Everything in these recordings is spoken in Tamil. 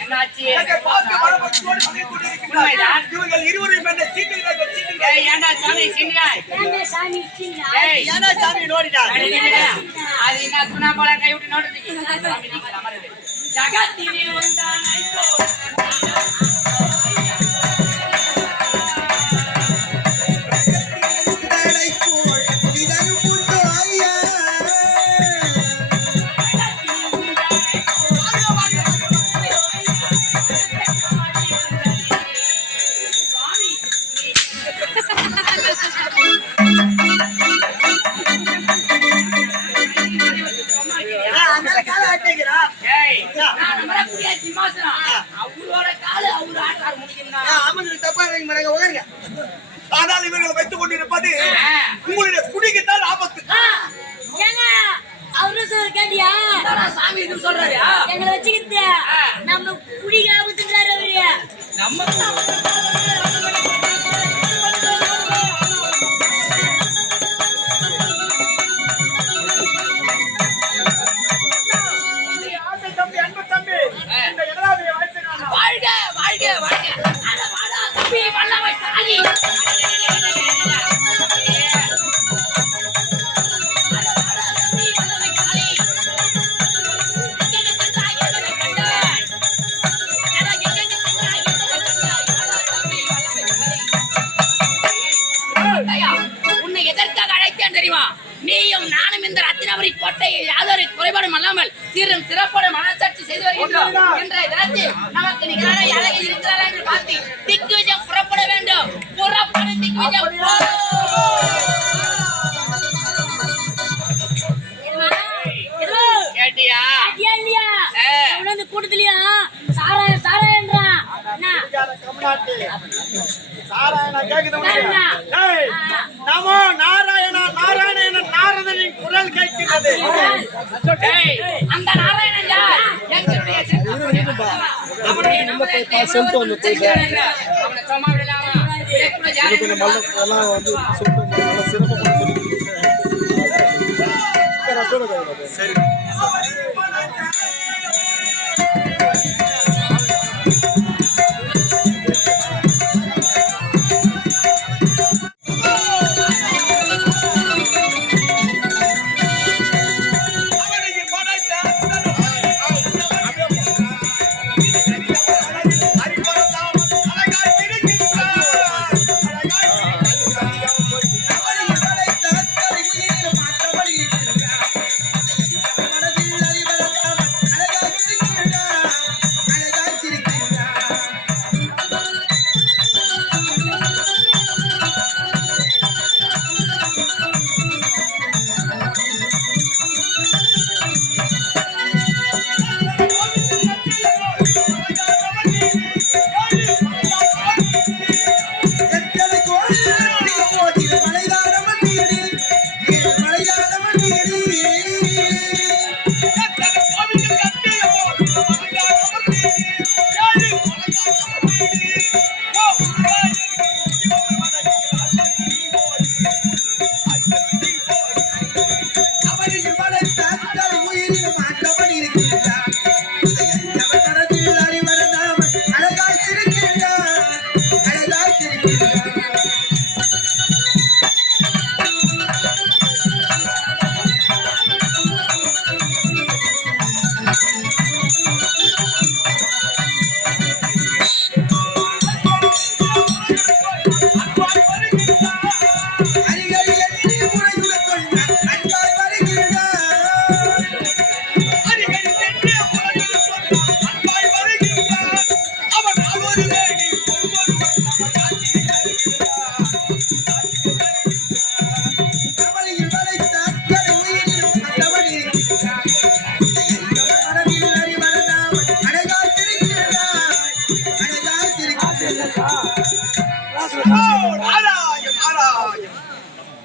என்னாச்சு? இருவரும் ஏன்டா சாமி சின்னாய்? ஏன்னா சாமி நோடிடா அது என்ன சுனா போல கை விட்டு நோடுறீங்க? ஜகத்தினே வந்தானை ஆனால் இவர்களை வைத்துக் கொண்டிருப்பது உங்களுடைய குடிக்குத்தான் ஆபத்து. சாமி இது சொல்றாரு எங்களை வச்சுக்கிட்டு நம்ம குடிக்க ஆபத்துன்றாரு அவரு. நம்ம வாழ்க வாழ்க வாழ்க தம்பி வல்லமை சாலி. உன்னை எதற்காக அழைத்தேன் தெரியுமா? நீயும் நானும் இந்த ரத்தினபுரி கோட்டையை யாதொரு குறைபாடும் அல்லாமல் சீரும் சிறப்போட மனசாட்சி செய்து வருகின்றோம். இன்றைய தினத்தில் நமக்கு நிகரான அழகை இருக்கிறாரா என்று பார்த்து திக்விஜயம் புறப்பட வேண்டும். புறப்படும் திக்விஜயம். கேட்டியா? இல்லையா கூட்டத்திலயா சாராய சாராயன்றான். நமோ நாராயண நாராயண நாரதனின் குரல் கேட்கிறது. அந்த நாராயணன் யார்? எங்களுடைய அவனுடைய நம்மளை சும்மா விடலாமா? சரி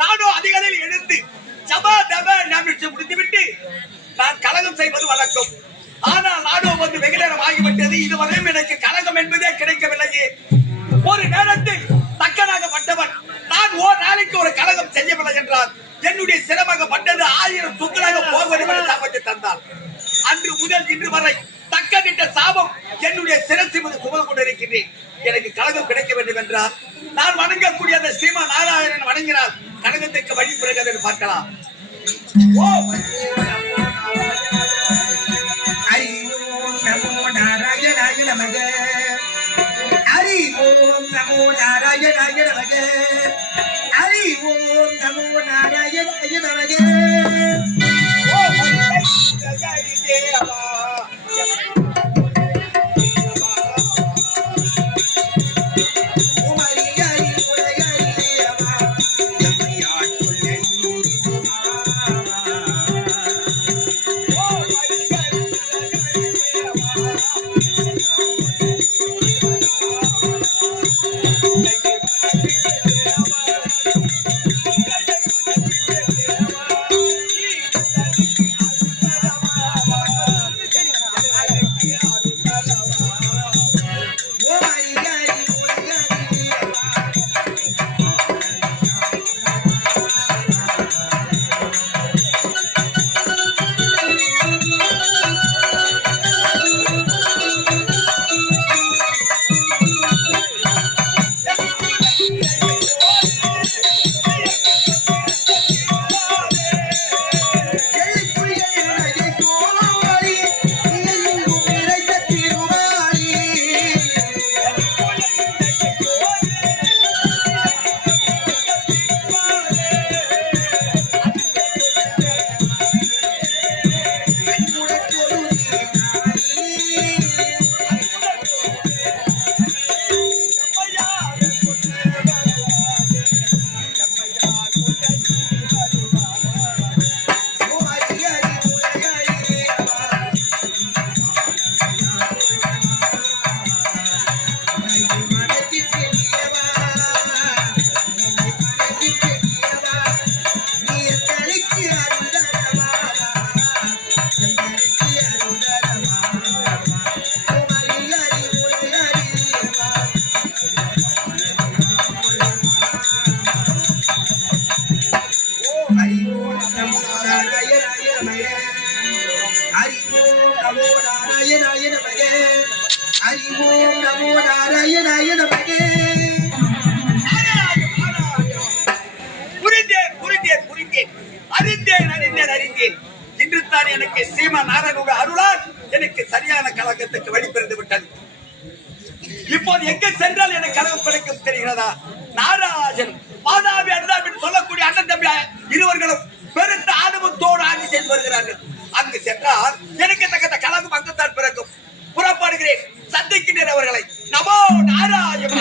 நானும் அதிகாலையில் எழுந்து ஜபா தப முடித்துவிட்டு நான் கலகம் செய்வது வழக்கம். ஆனால் நானும் வந்து வெகு நேரம் ஆகிவிட்டது. இதுவரையும் எனக்கு கலகம் என்பதே கிடைக்கவில்லையே. ஒரு நேரத்தில் தக்கனாகப்பட்டவன் நான் ஓர் நாளைக்கு ஒரு கலகம் செய்யவில்லை என்றால் என்னுடைய சிரமப்பட்டது 1000 சுக்கராக போகுவது சாப்பிட்டு தந்தார். இன்று வரை தக்கதிட்ட சாபம் என்னுடைய சிரசு மீது சுமந்து கொண்டிருக்கிறேன். எனக்கு கழகம் கிடைக்க வேண்டும் என்றால் நான் வணங்கக்கூடிய அந்த ஸ்ரீமா நாராயணன் வணங்கினால் கழகத்திற்கு வழி பிறகு பார்க்கலாம். ஓம் நமோ நாராயணாய நமக. ஹரி ஓம் நமோ நாராயணாய நமக. ஹரி ஓம் நமோ நாராயணாய நமக. ஓம் ஹரி தேவா. எனக்கு ஸ்ரீமா நாராயணனுடைய அருளால் எனக்கு சரியான கலக்கத்துக்கு வழிபிறந்து விட்டது. இப்போது எங்க சென்றால் எனக்கு கலகம் கிடைக்கும் தெரிகிறதா? நாராஜன் மாதாவி அனுதாபின் சொல்லக்கூடிய அண்ணன் தம்பி இருவர்களும் பெருத்த ஆணவத்தோடு ஆட்சி செய்து வருகிறார்கள். அங்கு சென்றால் எனக்கு தகுந்த கலகம் அங்குத்தான் பிறக்கும். புறப்படுகிறேன், சந்திக்கின்றேன் அவர்களை. நமோ நாராயண.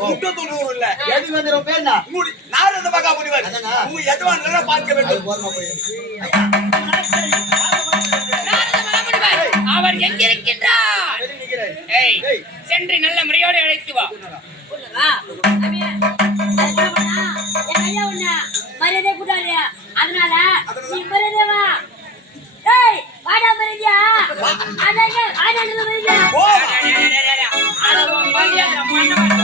முட்டத்தூர் இல்ல எதுக்கு வந்துடும் பேருண்ணா நாரத மகா முனிவர் அதானா? உங்க எஜமானரை பார்க்க வேண்டும் நாரத மகாமுனிவர், அவர் எங்கிருக்கின்றார்? ஏய், சென்று நல்ல முறையோடு அழைத்து வா. வா. அம்மியா, அது என்ன பண்ணா? என் ஐயா உன்னை மரியாதை கூட்டாரு. அதனால நீ மரியாதை வா. ஏய், வாடா மரியாதையா. அதாங்க, வாடான்னு மரியாதையா. ஓ அளவும் மரியாதை மன்னவன்.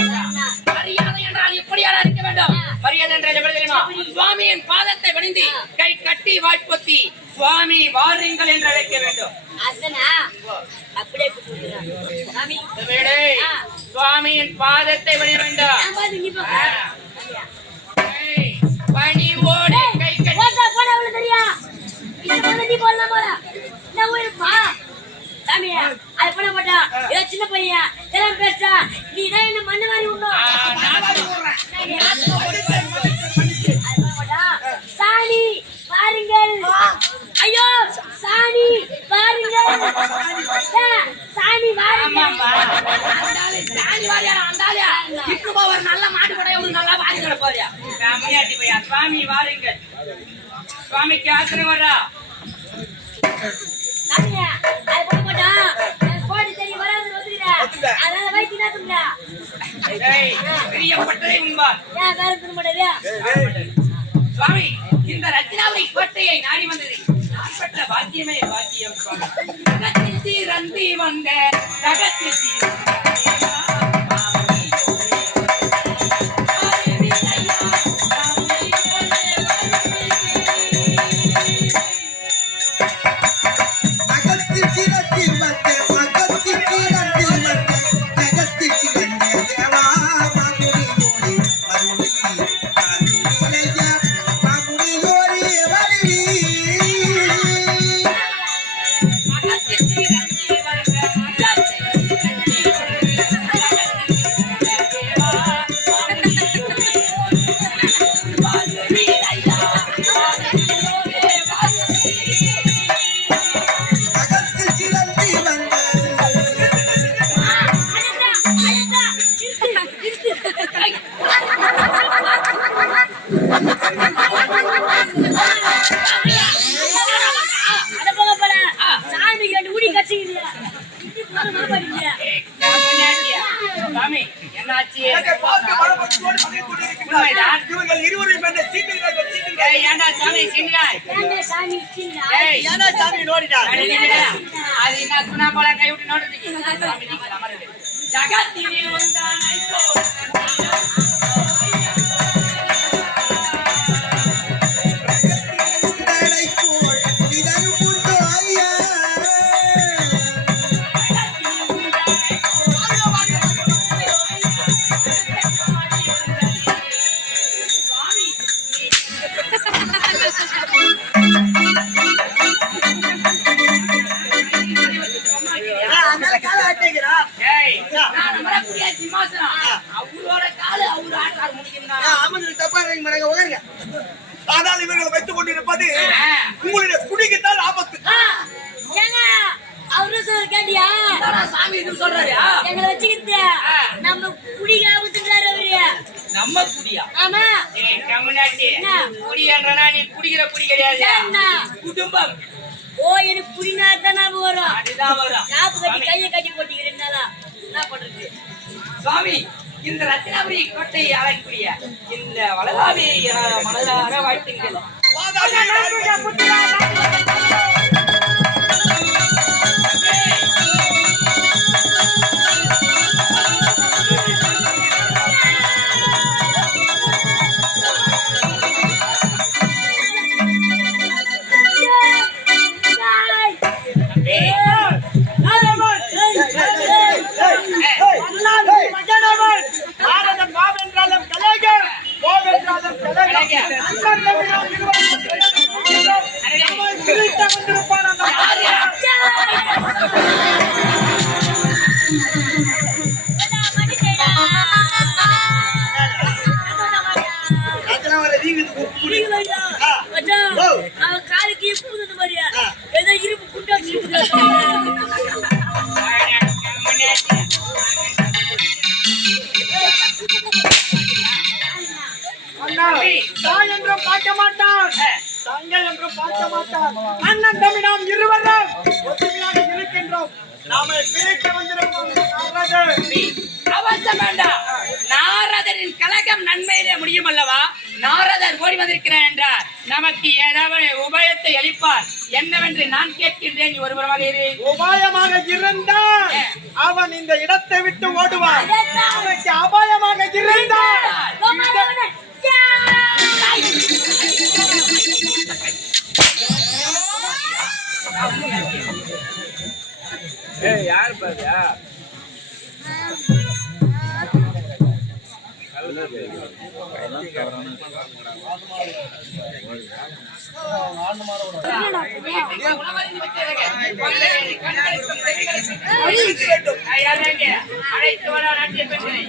மரியாதை என்றால் இப்படியாடா இருக்க வேண்டும். மரியாதை என்றால் எப்படி தெரியுமா? சுவாமியின் பாதத்தை பணிந்து கை கட்டி வாய்ப்பொத்தி சுவாமி வாருங்கள் என்று அழைக்க வேண்டும். அதனா அப்படியே கூப்பிடுறான். சாமி, வேடே, சுவாமியின் பாதத்தை பணிய வேண்டும். நான் பாத்து நீ பாக்க. ஏய், பணிவோடு கை கட்டி போடா போடா உள்ள தெரியா. இது போல நீ போடலாம் போல. நான் ஊருப்பா. சாமி, அது பண்ண மாட்டா. ஏ சின்ன பையன், எல்லாம் பேசா. நீ தான் என்ன மண்ணு மாதிரி உண்ணும். சாணி பாருங்கள். ஐயோ சாணி பாருங்கள். சாணி பாருங்கள். நல்ல மாட்டு படைய நல்லா வாரிகளை போறியா கம்மியாட்டி பையா. சுவாமி வாருங்கள். சுவாமிக்கு ஆசனம் வர்றா. சாமி, அது பண்ண மாட்டா. போட்டு தெரிய வராதுன்னு வந்துக்கிறேன். அதனால வயிற்று நாக்குங்க. ஏய், பிரியப்பட்டதை உண்பார். ஏன் வேற திரும்ப மாட்டேறியா? சுவாமி, இந்த ரத்தினாவளி கோட்டையை நாடி வந்தது நான் பெற்ற பாக்கியமே பாக்கியம். சுவாமி, தகத்தில் சீரந்தி வந்த தகத்தில் சுவாமி என்னாச்சு? இவர்கள் இருவரும் என்ன சீட்டுகிறாய் ஏய், ஏன்டா சாமி சீண்டுறாய்? ஏய், ஏன்னா சாமி நோடிட்டா அடி நில்லுடா. அது என்ன சுனா போல கை விட்டு நோடுறதுக்கு? சாமி நீங்கள் அமருங்கள். ஜகத்தினில் உண்டானாய் சிம்மாசனம் அவரோட காலு அவரு ஆட்டார் முடிக்கணும். ஆனால் இவர்கள் வைத்துக் கொண்டிருப்பது உங்களுடைய குடிக்குத்தான் ஆபத்து. கேட்டியா? சாமி இது சொல்றாரு. எங்களை வச்சுக்கிட்டு நம்ம குடிக்க ஆபத்துன்றாரு அவரு. நம்ம குடியா? ஆமா. ஏய் கம்முனாட்டி, குடி என்றனா நீ குடிக்கிற குடி கிடையாது. குடும்பம். ஓ, எனக்கு குடினா தான் ஞாபகம் வரும். அதுதான் வரும். காப்பு கட்டி கையை கட்டி போட்டிக்கிறதுனால என்ன பண்றது? சுவாமி, இந்த ரத்தினாபுரி கோட்டையை அழைக்கூடிய இந்த வளராவி மனதார வாழ்த்துங்கள். அவன் காலுக்கு பூந்து மாதிரியா ஏதோ இருப்பு குண்டா அண்ணா தாய் என்றும் பார்க்க மாட்டான், தங்கை என்றும் பார்க்க மாட்டான். அண்ணன் தம்பி நாம் இருவரும் ஒற்றுமையாக இருக்கின்றோம். நாம பிரிக்க வந்திருக்கோம். அவசரம் வேண்டாம். நாரதரின் கலகம் நன்மையிலே முடியும் அல்லவா? நாரதர் ஓடி வந்திருக்கிறார் என்றார் நமக்கு ஏதாவது உபயத்தை அளிப்பார். என்னவென்று நான் கேட்கின்றேன். நீ ஒருபுறமாக இரு. உபாயமாக இருந்தால் அவன் இந்த இடத்தை விட்டு ஓடுவான். அவனுக்கு அபாயமாக இருந்தால் கோமாளவனே, யாய்! உணவருந்தி விட்டீர்கள். கண்களுக்கும் செவிகளுக்கும் வேண்டும். அழைத்து வர நாட்டிய பெண்களை